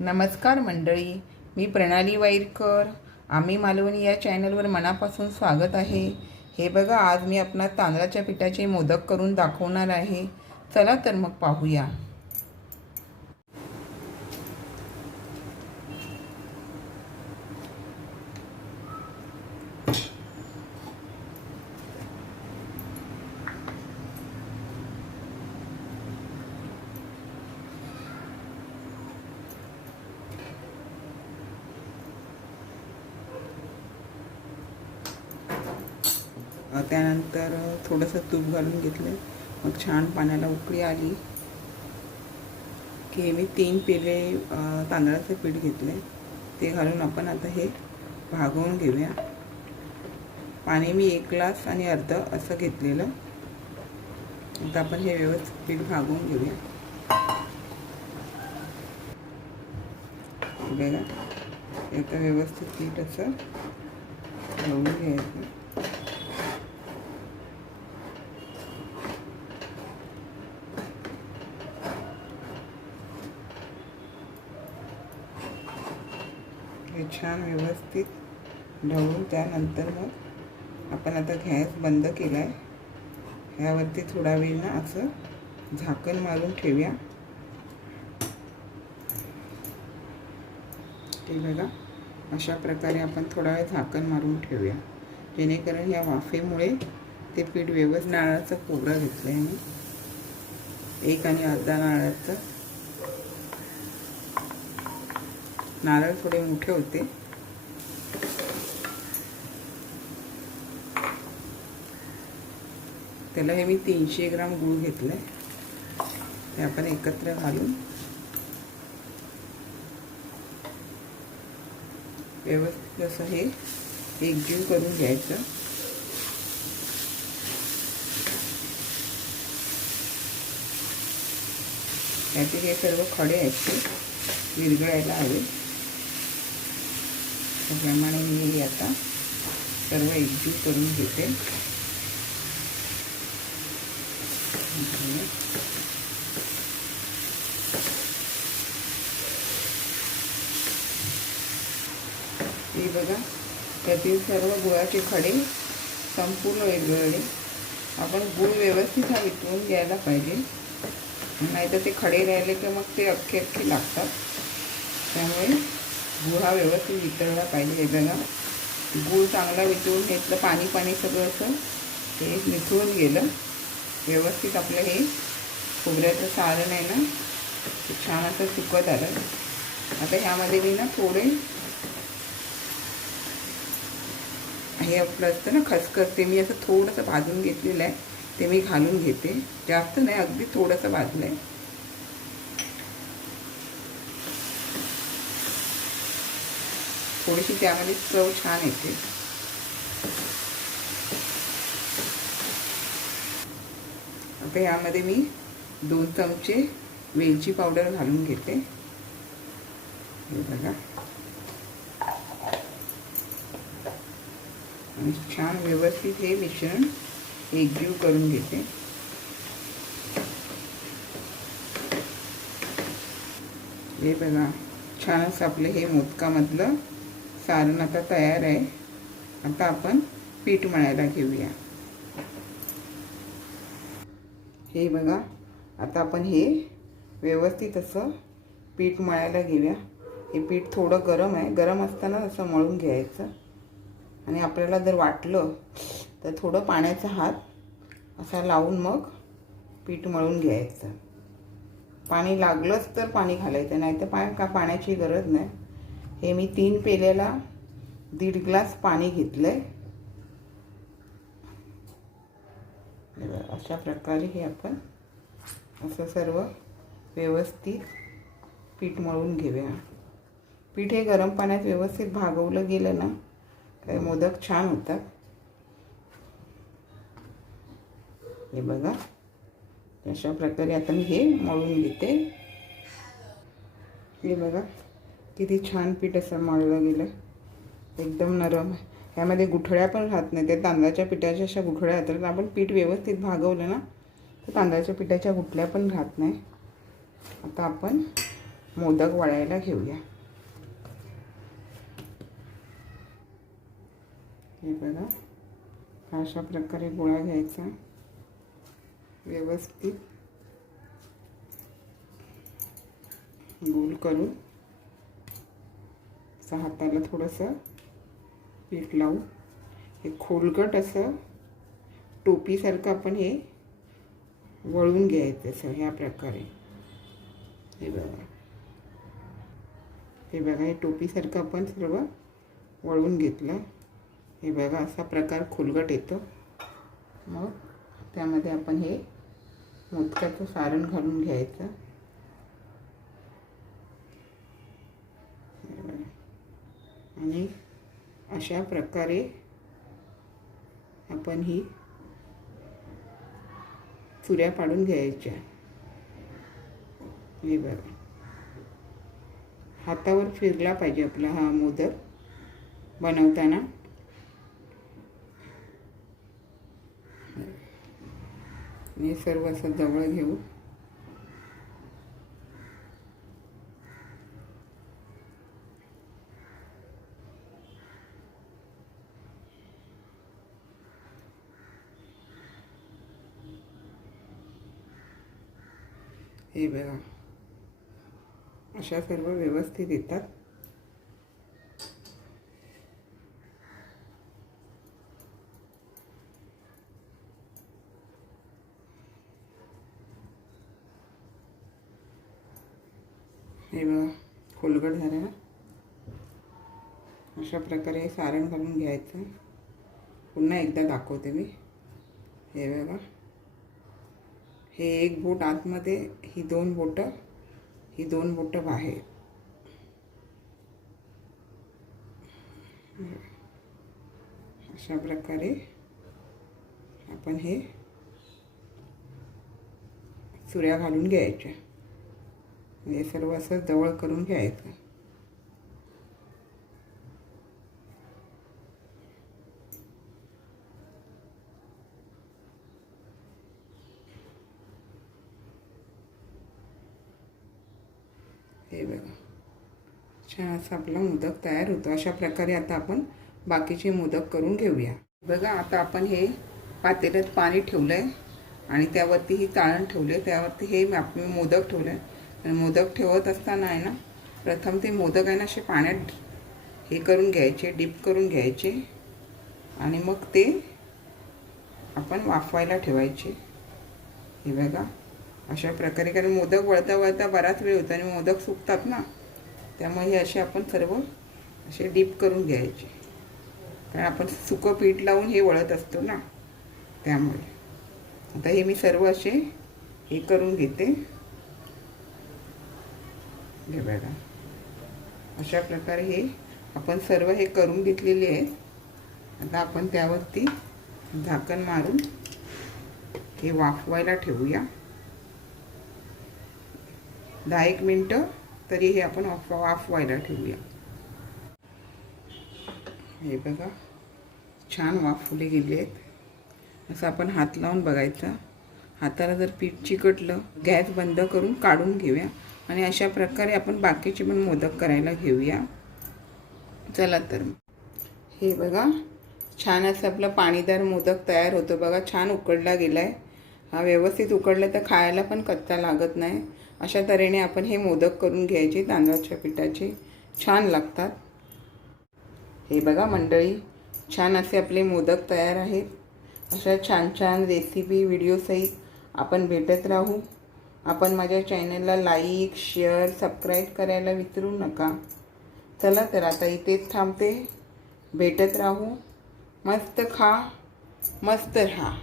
नमस्कार मंडळी मी प्रणाली वाईरकर. आम्ही मालवणी या चॅनलवर मनापासून स्वागत आहे. हे बघा आज मी आपणा तांदळाच्या पिठाचे मोदक करून दाखवणार आहे. चला तर मग पाहूया. त्यानंतर थोडंसं तूप घालून घेतलं. मग छान पाण्याला उकळी आली की मी तीन पेले तांदळाचं तांदळाचे पीठ घेतले ते घालून आपण आता हे भागवून घेऊया. पाणी मी एक ग्लास आणि अर्ध असं घेतलेलं. आता आपण हे व्यवस्थित पीठ भागवून घेऊया. बघा आता व्यवस्थित पीठ असं घालून घ्यायचं हे छान व्यवस्थित ढवळून त्यानंतर मग आपण आता गॅस बंद केला आहे ह्यावरती थोडा वेळ ना असं झाकण मारून ठेवूया. ते बघा अशा प्रकारे आपण थोडा वेळ झाकण मारून ठेवूया. जेणेकरून या वाफेमुळे ते पीठ व्यवस्थित नारळाचं कोबरा घेतलं आहे मी. एक आणि अर्धा नारळाचं. नारळ थोडे मोठे होते. त्याला हे मी तीनशे ग्राम गूळ घेतलं आहे ते आपण एकत्र घालून व्यवस्थित असं हे एकजीव करून घ्यायचं. त्याचे हे सर्व खडे आहेत ते विरघळायला हवे. त्याप्रमाणे मी आता सर्व एकजीव करून घेते. हे बघा त्यातील सर्व गुळाचे खडे संपूर्ण वेगवेगळे. आपण गुळ व्यवस्थित हा वितळून घ्यायला पाहिजे. नाहीतर ते खडे राहिले की मग ते अख्खे अख्खे लागतात. त्यामुळे गुळ हा व्यवस्थित वितळला पाहिजे हे बघा गूळ चांगला वितळून घेतलं पाणी पाणी सगळं असं हे मिसळून गेलं. व्यवस्थित आपलं हे खोबऱ्याचं सारण आहे ना ते छान असं सुकत आलं. आता ह्यामध्ये मी ना थोडे हे आपलं असतं ना खसखस ते मी असं थोडंसं भाजून घेतलेलं आहे. ते मी घालून घेते. जास्त नाही अगदी थोडंसं भाजलं आहे थोडीशी त्यामध्ये चव छान येते. आता यामध्ये मी दोन चमचे वेलची पावडर घालून घेते. हे बघा. आणि छान व्यवस्थित हे मिश्रण एकजीव करून घेते. हे बघा छान असं आपलं हे मोदकामधलं सारण आता तयार आहे. आता आपण पीठ मळायला घेऊया. हे बघा आता आपण हे व्यवस्थित असं पीठ मळायला घेऊया. हे पीठ थोडं गरम आहे. गरम असताना असं मळून घ्यायचं. आणि आपल्याला जर वाटलं तर थोडं पाण्याचा हात असा लावून मग पीठ मळून घ्यायचं. पाणी लागलंच तर पाणी घालायचं नाही तर पा का पाण्याची गरज नाही. हे मी तीन पेल्याला दीड ग्लास पाणी घेतलं आहे अशा प्रकारे हे आपण असं सर्व व्यवस्थित पीठ मळून घेऊया. पीठ हे गरम पाण्यात व्यवस्थित भागवलं गेलं ना तर मोदक छान होतात. हे बघा अशा प्रकारे आता मी हे मळून घेते. हे बघा किती छान पीठ असं मळलं गेलं. एकदम नरम ह्यामध्ये गुठळ्या पण राहत नाही त्या तांदळाच्या पिठाच्या अशा गुठळ्या तर आपण पीठ व्यवस्थित भागवलं ना तर तांदळाच्या पिठाच्या गुठल्या पण राहत नाही. आता आपण मोदक वाळायला घेऊया. हे बघा. अशा प्रकारे गोळा घ्यायचा. व्यवस्थित. गोल करून. असं हाताला थोडंसं पीठ लावून हे खोलगट असं टोपीसारखं आपण हे वळून घ्यायचं असं ह्या प्रकारे. हे बघा. हे बघा हे टोपीसारखं आपण सर्व वळून घेतलं. हे बघा असा प्रकार खोलगट येतो. मग त्यामध्ये आपण हे मोदकाचं सारण घालून घ्यायचं हे बघा. आणि अशा प्रकारे आपण ही चुऱ्या पाडून घ्यायच्या. हे बघा. हातावर फिरला पाहिजे आपला हा मोदक बनवताना. हे सर्व असं जवळ घेऊ हे बघा. अशा सर्व व्यवस्थित येतात. हे बघा खोलगट झालं ना? अशा प्रकारे सारण घालून घ्यायचं. पुन्हा एकदा दाखवते मी. हे बघा. हे एक बोट आतमध्ये ही दोन बोटं ही दोन बोटं बाहेर. अशा प्रकारे आपण हे चुऱ्या घालून घ्यायच्या. हे सर्व असं जवळ करून घ्यायचं. हे बघा. छान असा आपला मोदक तयार होतो. अशा प्रकारे आता आपण बाकीचे मोदक करून घेऊया. बघा आता आपण हे पातेल्यात पाणी ठेवलं आहे आणि त्यावरती ही ताळण ठेवले त्यावरती हे आपण मोदक ठेवलं आहे आणि मोदक ठेवत असताना आहे ना प्रथम ते मोदक आहे ना असे पाण्यात हे करून घ्यायचे डीप करून घ्यायचे. आणि मग ते आपण वाफवायला ठेवायचे. हे बघा. अशा प्रकारे कारण मोदक वळता वळता बराच वेळ होता आणि मोदक सुकतात ना त्यामुळे हे असे आपण सर्व असे डीप करून घ्यायचे. कारण आपण सुकं पीठ लावून हे वळत असतो ना त्यामुळे. आता हे मी सर्व असे हे करून घेते. हे बघा. अशा प्रकारे हे आपण सर्व हे करून घेतलेले आहे आता आपण त्यावरती झाकण मारून हे वाफवायला ठेवूया. दहा एक मिनटं तरी हे आपण वाफ वाफवायला ठेवूया. हे बघा छान वाफवले गेले आहेत. असं आपण हात लावून बघायचं. हाताला जर पीठ चिकटलं गॅस बंद करून काढून घेऊया. आणि अशा प्रकारे आपण बाकीचे पण मोदक करायला घेऊया. चला तर. हे बघा छान असं आपलं पाणीदार मोदक तयार होतो. बघा छान उकडला गेला आहे हा व्यवस्थित उकडला तर खायला पण कच्चा लागत नाही. अशा तऱ्हेने आपण हे मोदक करून घ्यायचे तांदळाच्या पिठाचे. छान लागतात. हे बघा मंडळी छान असे आपले मोदक तयार आहेत. अशा छान छान रेसिपी व्हिडिओसहित आपण भेटत राहू. आपण माझ्या चॅनलला लाईक शेअर सबस्क्राईब करायला विसरू नका. चला तर आता इथेच थांबते. भेटत राहू. मस्त खा. मस्त राहा.